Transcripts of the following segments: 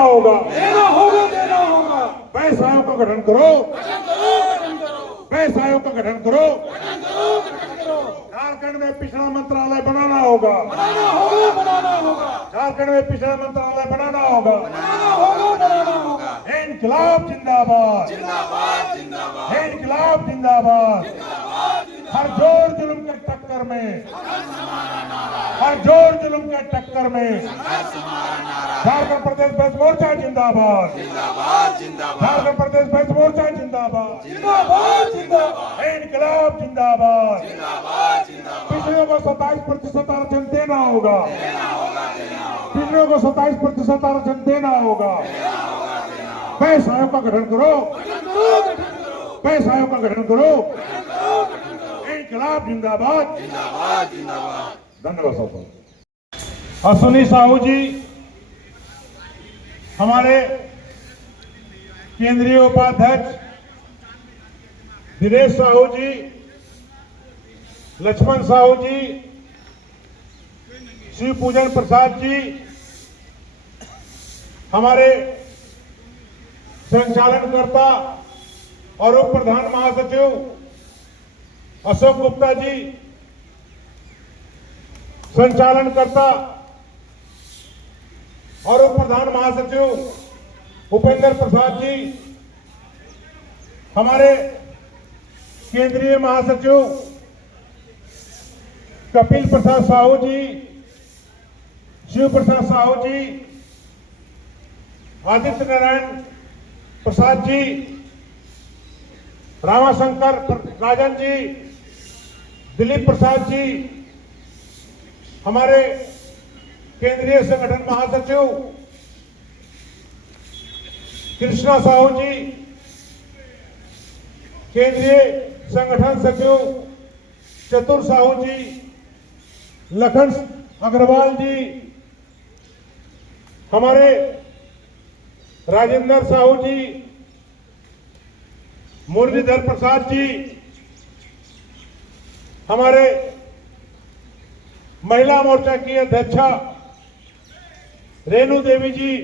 होगा, देना होगा, देना होगा। वैस आयोग का गठन करो, वैस आयोग का गठन करो। झारखंड में पिछड़ा मंत्रालय बनाना होगा, बनाना होगा, बनाना होगा, झारखंड में पिछड़ा मंत्रालय बनाना होगा। बनाना होगा, बनाना होगा। इनकलाब जिंदाबाद, जिंदाबाद, जिंदाबाद, इनकलाब जिंदाबाद। हर जोर जुल्म के टक्कर में, हर जोर जुल्म के टक्कर में झारखंड प्रदेश बैस मोर्चा जिंदाबाद, जिंदाबाद, जिंदाबाद, झारखंड प्रदेश बैस मोर्चा जिंदाबाद, जिंदाबाद, जिंदाबाद, इनकलाब जिंदाबाद। जिंदाबाद, जिंदाबाद। पिछड़ों को 27% आरक्षण देना होगा, देना होगा, देना होगा, पिछड़ों को 27% आरक्षण देना होगा। वैस आयोग का गठन करो, वैस आयोग का गठन करो। इनकलाब जिंदाबाद, जिंदाबाद, जिंदाबाद। धन्यवाद साहब। अश्विनी साहू जी हमारे केंद्रीय उपाध्यक्ष, दिनेश साहू जी, लक्ष्मण साहू जी, शिव पूजन प्रसाद जी, हमारे संचालनकर्ता और उप प्रधान महासचिव अशोक गुप्ता जी, संचालनकर्ता और उप प्रधान महासचिव उपेंद्र प्रसाद जी, हमारे केंद्रीय महासचिव कपिल प्रसाद साहू जी, शिव प्रसाद साहू जी, आदित्य नारायण प्रसाद जी, रामाशंकर राजन जी, दिलीप प्रसाद जी, हमारे केंद्रीय संगठन महासचिव कृष्णा साहू जी, केंद्रीय संगठन सचिव चतुर साहू जी, लखन अग्रवाल जी, हमारे राजेंद्र साहू जी, मुरलीधर प्रसाद जी, हमारे महिला मोर्चा की अध्यक्षा रेणु देवी जी,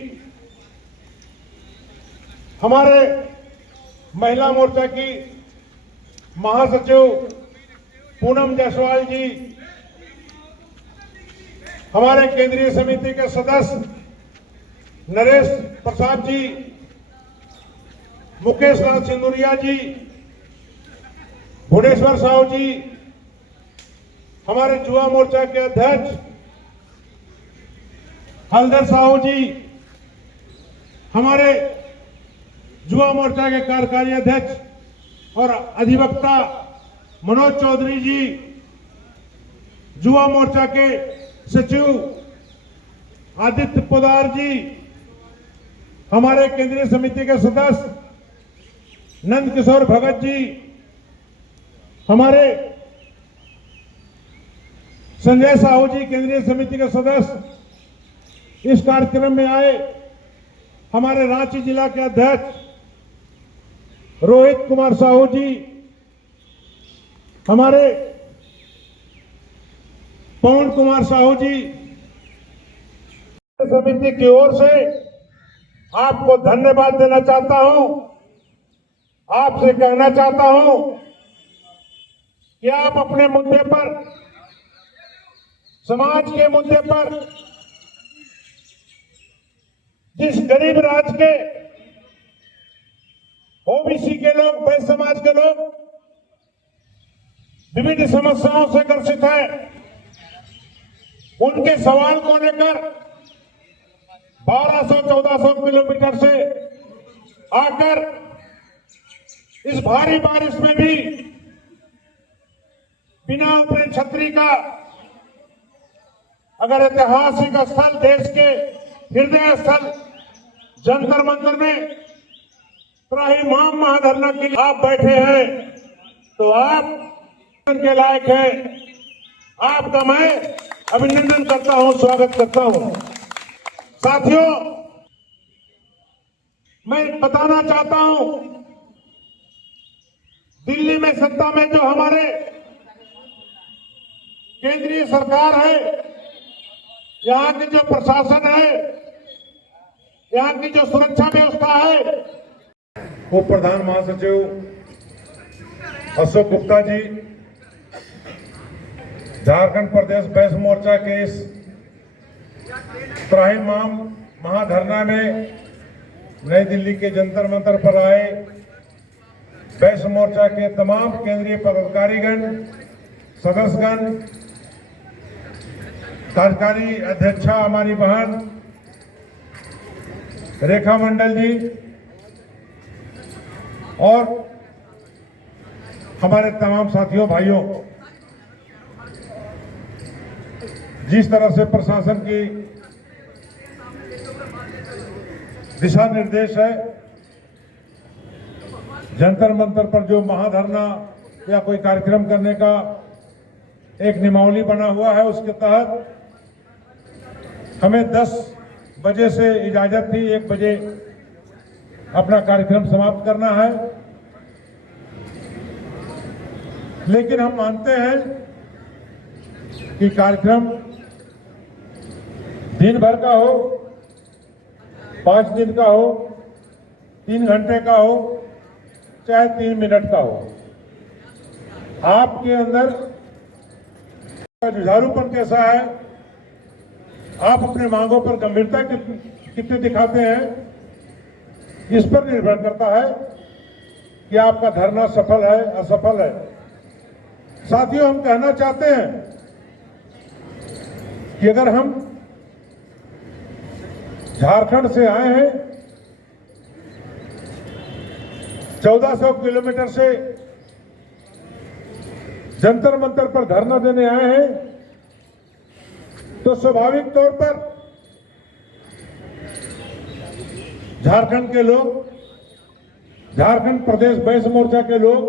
हमारे महिला मोर्चा की महासचिव पूनम जायसवाल जी, हमारे केंद्रीय समिति के सदस्य नरेश प्रसाद जी, मुकेश लाल सिंदूरिया जी, भुवनेश्वर साहू जी, हमारे युवा मोर्चा के अध्यक्ष हलधर साहू जी, हमारे युवा मोर्चा के कार्यकारी अध्यक्ष और अधिवक्ता मनोज चौधरी जी, युवा मोर्चा के सचिव आदित्य पोदार जी, हमारे केंद्रीय समिति के सदस्य नंद किशोर भगत जी, हमारे संजय साहू जी, केंद्रीय समिति के सदस्य इस कार्यक्रम में आए, हमारे रांची जिला के अध्यक्ष रोहित कुमार साहू जी, हमारे पवन कुमार साहू जी, समिति की ओर से आपको धन्यवाद देना चाहता हूं। आपसे कहना चाहता हूं कि आप अपने मुद्दे पर, समाज के मुद्दे पर, जिस गरीब राज्य के ओबीसी के लोग, वैश्य समाज के लोग विभिन्न समस्याओं से ग्रसित हैं, उनके सवाल को लेकर 1200-1400 किलोमीटर से आकर इस भारी बारिश में भी बिना अपने छतरी का, अगर ऐतिहासिक स्थल, देश के हृदय स्थल जंतर मंतर में त्राहिमाम महाधरना के लिए आप बैठे हैं, तो आप के लायक हैं। आपका मैं अभिनंदन करता हूं, स्वागत करता हूं। साथियों, मैं बताना चाहता हूं, दिल्ली में सत्ता में जो हमारे केंद्रीय सरकार है, यहाँ के जो प्रशासन है, यहाँ की जो सुरक्षा व्यवस्था है, उप प्रधान महासचिव अशोक गुप्ता जी, झारखंड प्रदेश बैस मोर्चा के इस त्राहिमाम महाधरना में नई दिल्ली के जंतर मंतर पर आए बैस मोर्चा के तमाम केंद्रीय पदाधिकारीगण, सदस्यगण, कार्यकारी अध्यक्षा हमारी बहन रेखा मंडल जी और हमारे तमाम साथियों भाइयों, जिस तरह से प्रशासन की दिशा निर्देश है, जंतर मंतर पर जो महाधरना या कोई कार्यक्रम करने का एक नियमावली बना हुआ है, उसके तहत हमें 10 बजे से इजाजत थी, 1 बजे अपना कार्यक्रम समाप्त करना है। लेकिन हम मानते हैं कि कार्यक्रम दिन भर का हो, 5 दिन का हो, 3 घंटे का हो, चाहे 3 मिनट का हो, आपके अंदर जुझारूपन कैसा है, आप अपने मांगों पर गंभीरता कितने दिखाते हैं, इस पर निर्भर करता है कि आपका धरना सफल है असफल है। साथियों, हम कहना चाहते हैं कि अगर हम झारखंड से आए हैं, 1400 किलोमीटर से जंतर मंतर पर धरना देने आए हैं, तो स्वाभाविक तौर पर झारखंड के लोग, झारखंड प्रदेश बैस मोर्चा के लोग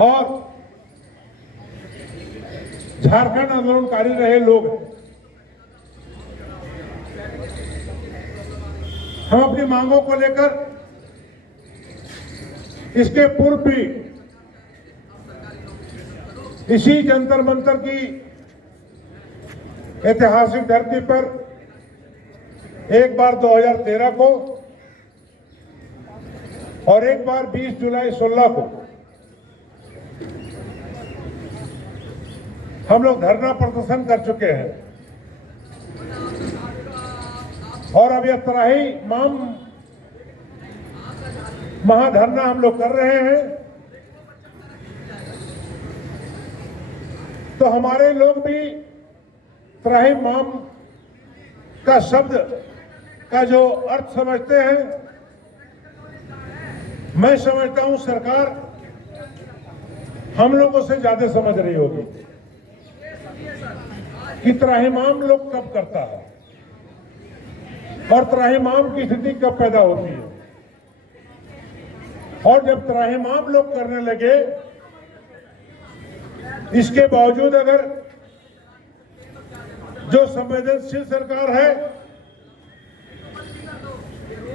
और झारखंड आंदोलनकारी रहे लोग, हम अपनी मांगों को लेकर इसके पूर्व भी इसी जंतर मंतर की ऐतिहासिक धरती पर एक बार 2013 को और एक बार 20 जुलाई 16 को हम लोग धरना प्रदर्शन कर चुके हैं और अब यह त्राहिमाम महाधरना हम लोग कर रहे हैं। तो हमारे लोग भी त्राहिमाम का शब्द का जो अर्थ समझते हैं, मैं समझता हूं सरकार हम लोगों से ज्यादा समझ रही होगी कि त्राहिमाम लोग कब करता है और त्राहिमाम की स्थिति कब पैदा होती है। और जब त्राहिमाम लोग करने लगे, इसके बावजूद अगर जो संवेदनशील सरकार है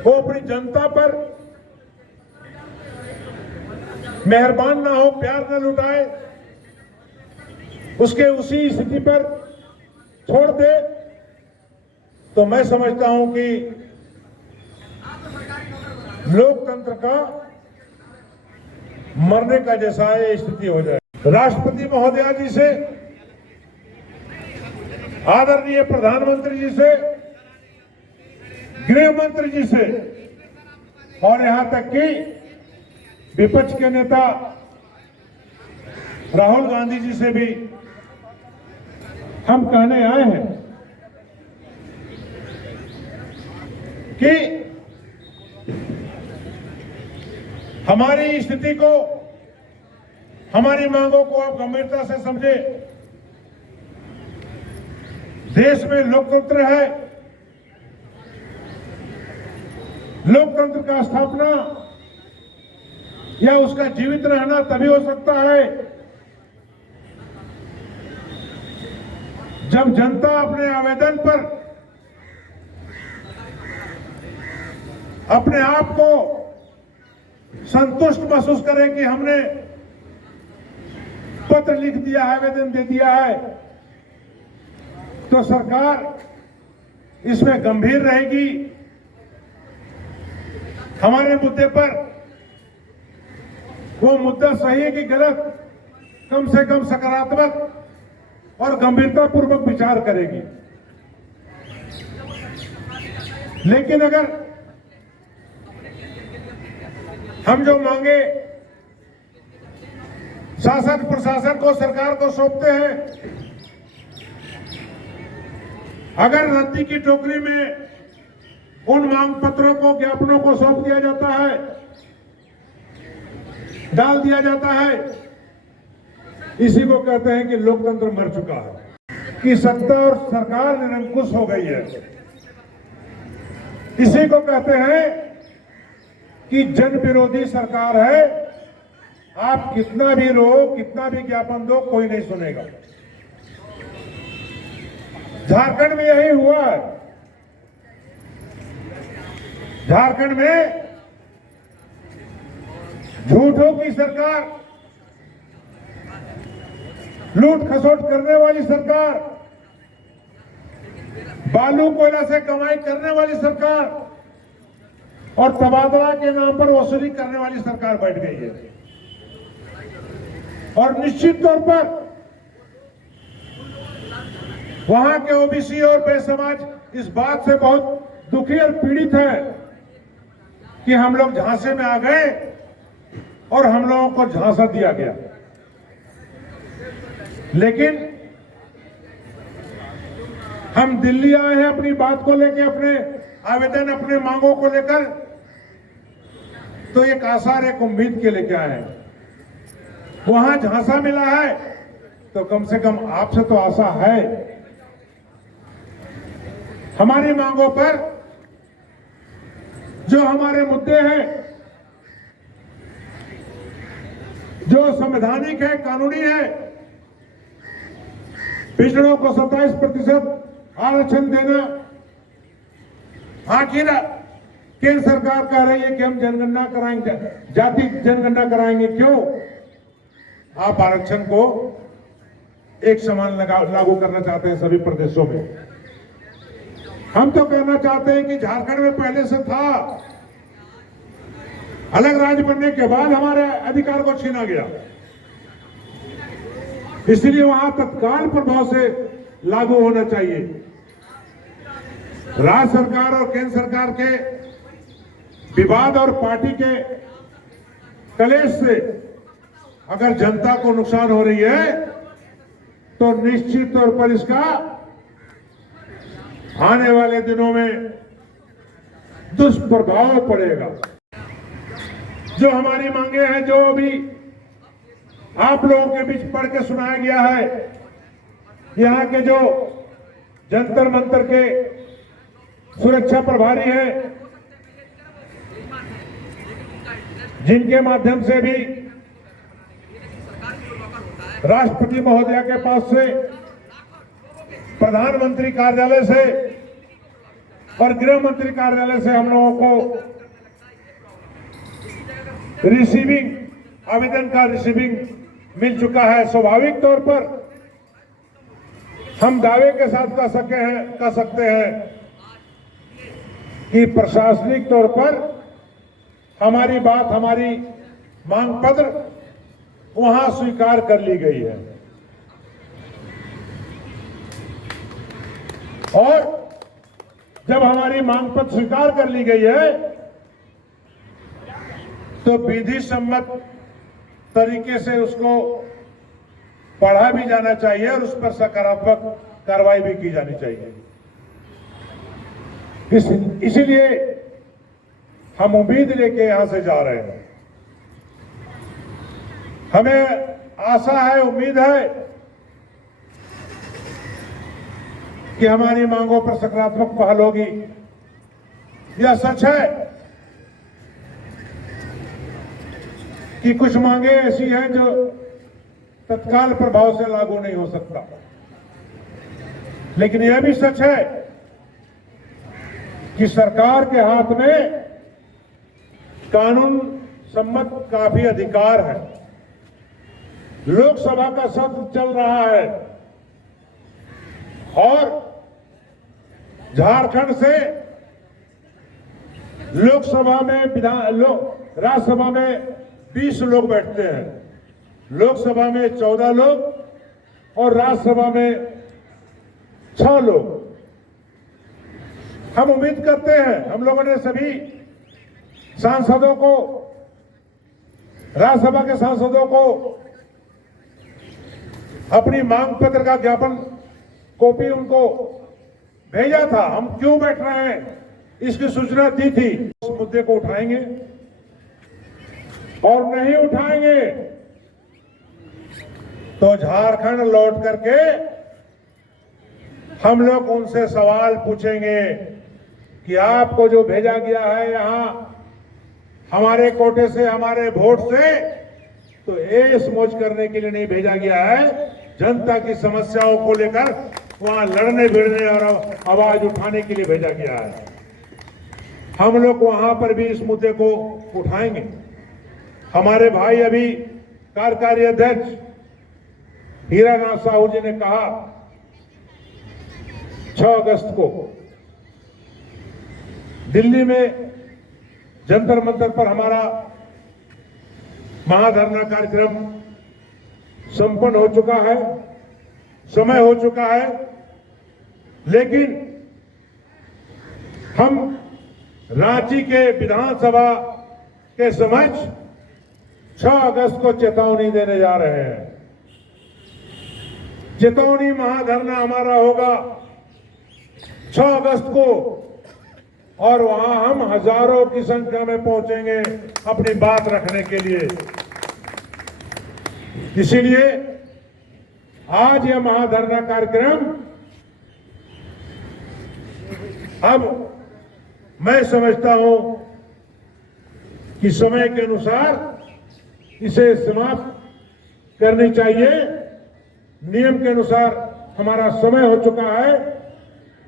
वो अपनी जनता पर मेहरबान ना हो, प्यार न लुटाए, उसके उसी स्थिति पर छोड़ दे, तो मैं समझता हूं कि लोकतंत्र का मरने का जैसा ये स्थिति हो जाए। राष्ट्रपति महोदया जी से, आदरणीय प्रधानमंत्री जी से, गृह मंत्री जी से और यहां तक कि विपक्ष के नेता राहुल गांधी जी से भी हम कहने आए हैं कि हमारी स्थिति को, हमारी मांगों को आप गंभीरता से समझे। देश में लोकतंत्र है, लोकतंत्र का स्थापना या उसका जीवित रहना तभी हो सकता है जब जनता अपने आवेदन पर अपने आप को संतुष्ट महसूस करे कि हमने पत्र लिख दिया है, आवेदन दे दिया है, तो सरकार इसमें गंभीर रहेगी। हमारे मुद्दे पर वो मुद्दा सही है कि गलत, कम से कम सकारात्मक और गंभीरतापूर्वक विचार करेगी। लेकिन अगर हम जो मांगे शासन प्रशासन को, सरकार को सौंपते हैं, अगर रद्दी की टोकरी में उन मांग पत्रों को, ज्ञापनों को सौंप दिया जाता है, डाल दिया जाता है, इसी को कहते हैं कि लोकतंत्र मर चुका है, कि सत्ता और सरकार निरंकुश हो गई है। इसी को कहते हैं कि जन विरोधी सरकार है। आप कितना भी रो, कितना भी ज्ञापन दो, कोई नहीं सुनेगा। झारखंड में यही हुआ है। झारखंड में झूठों की सरकार, लूट खसोट करने वाली सरकार, बालू कोयला से कमाई करने वाली सरकार और तबादला के नाम पर वसूली करने वाली सरकार बैठ गई है। और निश्चित तौर पर वहां के ओबीसी और बे समाज इस बात से बहुत दुखी और पीड़ित है कि हम लोग झांसे में आ गए और हम लोगों को झांसा दिया गया। लेकिन हम दिल्ली आए हैं अपनी बात को लेकर, अपने आवेदन, अपने मांगों को लेकर, तो एक आसार, एक उम्मीद के लेके आए हैं। वहां झांसा मिला है तो कम से कम आपसे तो आशा है। हमारी मांगों पर जो हमारे मुद्दे हैं, जो संवैधानिक है, कानूनी है, पिछड़ों को 27% आरक्षण देना, आखिर केंद्र सरकार कह रही है कि हम जनगणना कराएंगे, जाति जनगणना कराएंगे। क्यों? आप आरक्षण को एक समान लागू करना चाहते हैं सभी प्रदेशों में। हम तो कहना चाहते हैं कि झारखंड में पहले से था, अलग राज्य बनने के बाद हमारे अधिकार को छीना गया, इसलिए वहां तत्काल प्रभाव से लागू होना चाहिए। राज्य सरकार और केंद्र सरकार के विवाद और पार्टी के कलेश से अगर जनता को नुकसान हो रही है तो निश्चित तौर पर इसका आने वाले दिनों में दुष्प्रभाव पड़ेगा। जो हमारी मांगे हैं, जो अभी आप लोगों के बीच पढ़ के सुनाया गया है, यहां के जो जंतर मंतर के सुरक्षा प्रभारी हैं, जिनके माध्यम से भी राष्ट्रपति महोदया के पास से, प्रधानमंत्री कार्यालय से और गृह मंत्री कार्यालय से हम लोगों को रिसीविंग, आवेदन का रिसीविंग मिल चुका है। स्वाभाविक तौर पर हम दावे के साथ कह सकते हैं कि प्रशासनिक तौर पर हमारी बात, हमारी मांग पत्र वहां स्वीकार कर ली गई है। और जब हमारी मांग पत्र स्वीकार कर ली गई है तो विधि सम्मत तरीके से उसको पढ़ा भी जाना चाहिए और उस पर सकारात्मक कार्रवाई भी की जानी चाहिए। इसीलिए हम उम्मीद लेके यहां से जा रहे हैं। हमें आशा है, उम्मीद है कि हमारी मांगों पर सकारात्मक पहल होगी। यह सच है कि कुछ मांगे ऐसी हैं जो तत्काल प्रभाव से लागू नहीं हो सकता, लेकिन यह भी सच है कि सरकार के हाथ में कानून सम्मत काफी अधिकार है। लोकसभा का सत्र चल रहा है और झारखंड से लोकसभा में राज्यसभा में 20 लोग बैठते हैं, लोकसभा में 14 लोग और राज्यसभा में 6 लोग। हम उम्मीद करते हैं, हम लोगों ने सभी सांसदों को, राज्यसभा के सांसदों को अपनी मांग पत्र का ज्ञापन कॉपी उनको भेजा था। हम क्यों बैठ रहे हैं इसकी सूचना दी थी। उस मुद्दे को उठाएंगे और नहीं उठाएंगे तो झारखंड लौट करके हम लोग उनसे सवाल पूछेंगे कि आपको जो भेजा गया है यहां हमारे कोटे से, हमारे वोट से, तो ऐश मौज करने के लिए नहीं भेजा गया है, जनता की समस्याओं को लेकर वहां लड़ने भिड़ने और आवाज उठाने के लिए भेजा गया है। हम लोग वहां पर भी इस मुद्दे को उठाएंगे। हमारे भाई अभी कार्यकारी अध्यक्ष हीरानाथ साहू जी ने कहा 6 अगस्त को दिल्ली में जंतर मंतर पर हमारा महाधरना कार्यक्रम संपन्न हो चुका है, समय हो चुका है, लेकिन हम रांची के विधानसभा के समक्ष 6 अगस्त को चेतावनी देने जा रहे हैं। चेतावनी महाधरना हमारा होगा 6 अगस्त को और वहां हम हजारों की संख्या में पहुंचेंगे अपनी बात रखने के लिए। इसीलिए आज यह महाधरना कार्यक्रम अब मैं समझता हूं कि समय के अनुसार इसे समाप्त करनी चाहिए। नियम के अनुसार हमारा समय हो चुका है,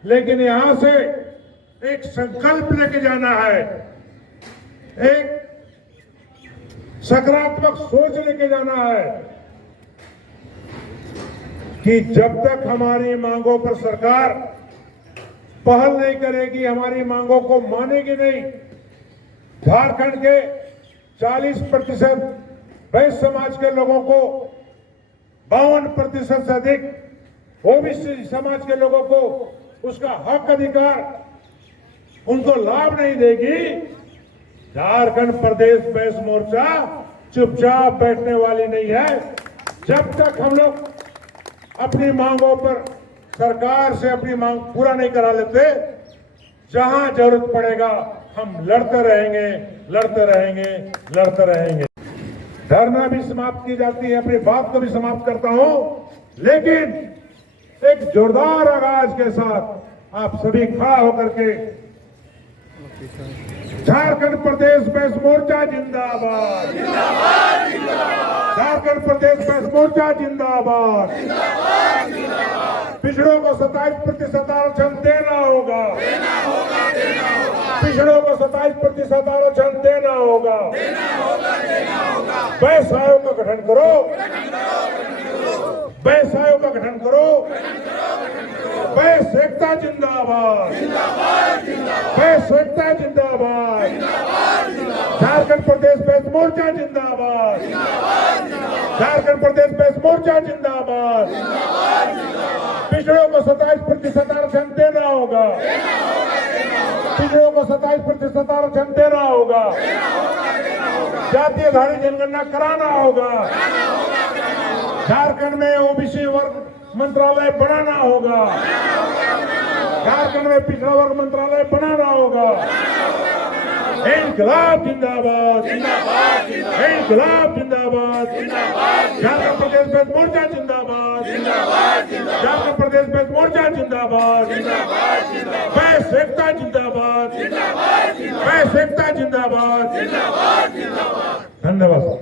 लेकिन यहां से एक संकल्प लेके जाना है, एक सकारात्मक सोच लेके जाना है कि जब तक हमारी मांगों पर सरकार पहल नहीं करेगी, हमारी मांगों को मानेगी नहीं, झारखंड के 40% वैश्य समाज के लोगों को, 52% से अधिक ओबीसी समाज के लोगों को उसका हक अधिकार उनको लाभ नहीं देगी, झारखंड प्रदेश वैश्य मोर्चा चुपचाप बैठने वाली नहीं है। जब तक हम लोग अपनी मांगों पर सरकार से अपनी मांग पूरा नहीं करा लेते, जहां जरूरत पड़ेगा हम लड़ते रहेंगे, लड़ते रहेंगे, लड़ते रहेंगे। धरना भी समाप्त की जाती है, अपनी बात को भी समाप्त करता हूं, लेकिन एक जोरदार आवाज के साथ आप सभी खड़ा होकर के झारखंड प्रदेश वैश्य मोर्चा जिंदाबाद, झारखंड प्रदेश वैश्य मोर्चा जिंदाबाद, पिछड़ों को 27% आरक्षण देना होगा, पिछड़ों को 27% आरक्षण देना होगा। वैश्य आयोग का गठन करो, वैश्य आयोग का गठन करो, वैश्य एकता जिंदाबाद, वैश्य एकता जिंदाबाद, झारखंड प्रदेश वैश्य मोर्चा जिंदाबाद, झारखंड प्रदेश वैश्य मोर्चा जिंदाबाद। पिछड़ों को 27% आरक्षण देना होगा, पिछड़ों को 27% आरक्षण देना होगा, जातीय धारी जनगणना कराना होगा, झारखंड में ओबीसी वर्ग मंत्रालय बनाना होगा, झारखंड में पिछड़ा वर्ग मंत्रालय बनाना होगा। इंकलाब जिंदाबाद, इंकलाब जिंदाबाद, झारखंड प्रदेश वैश्य मोर्चा जिंदाबाद, झारखंड प्रदेश वैश्य मोर्चा जिंदाबाद, वैश्य एकता जिंदाबाद, वैश्य एकता जिंदाबाद। धन्यवाद।